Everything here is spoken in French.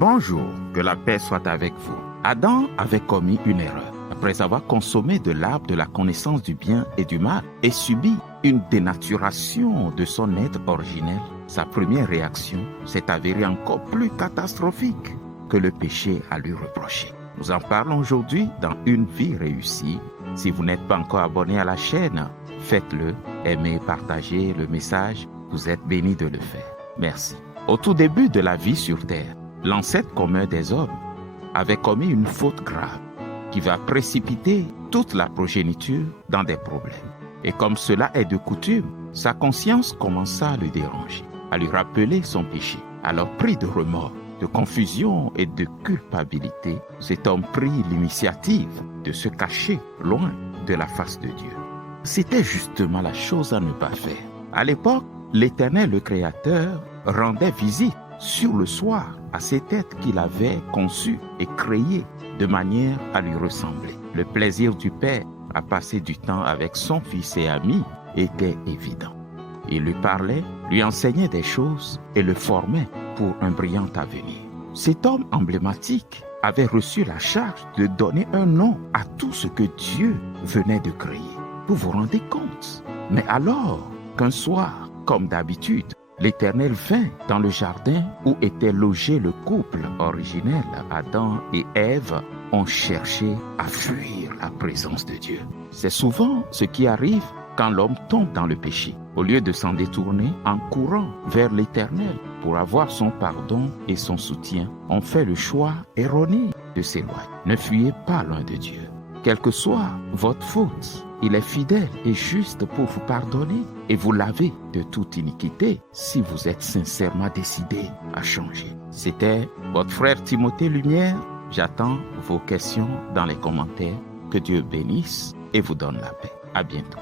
Bonjour, que la paix soit avec vous. Adam avait commis une erreur après avoir consommé de l'arbre de la connaissance du bien et du mal et subi une dénaturation de son être originel. Sa première réaction s'est avérée encore plus catastrophique que le péché à lui reprocher. Nous en parlons aujourd'hui dans Une vie réussie. Si vous n'êtes pas encore abonné à la chaîne, faites-le, aimez, partagez le message. Vous êtes bénis de le faire. Merci. Au tout début de la vie sur terre, l'ancêtre commun des hommes avait commis une faute grave qui va précipiter toute la progéniture dans des problèmes. Et comme cela est de coutume, sa conscience commença à le déranger, à lui rappeler son péché. Alors, pris de remords, de confusion et de culpabilité, cet homme prit l'initiative de se cacher loin de la face de Dieu. C'était justement la chose à ne pas faire. À l'époque, l'Éternel, le Créateur, rendait visite sur le soir à cet être qu'il avait conçu et créé de manière à lui ressembler. Le plaisir du Père à passer du temps avec son fils et ami était évident. Il lui parlait, lui enseignait des choses et le formait pour un brillant avenir. Cet homme emblématique avait reçu la charge de donner un nom à tout ce que Dieu venait de créer. Vous vous rendez compte? Mais alors qu'un soir, comme d'habitude, l'Éternel vint dans le jardin où était logé le couple originel. Adam et Ève ont cherché à fuir la présence de Dieu. C'est souvent ce qui arrive quand l'homme tombe dans le péché. Au lieu de s'en détourner en courant vers l'Éternel pour avoir son pardon et son soutien, on fait le choix erroné de s'éloigner. Ne fuyez pas loin de Dieu. Quelle que soit votre faute, il est fidèle et juste pour vous pardonner et vous laver de toute iniquité si vous êtes sincèrement décidé à changer. C'était votre frère Timothée Lumière. J'attends vos questions dans les commentaires. Que Dieu bénisse et vous donne la paix. À bientôt.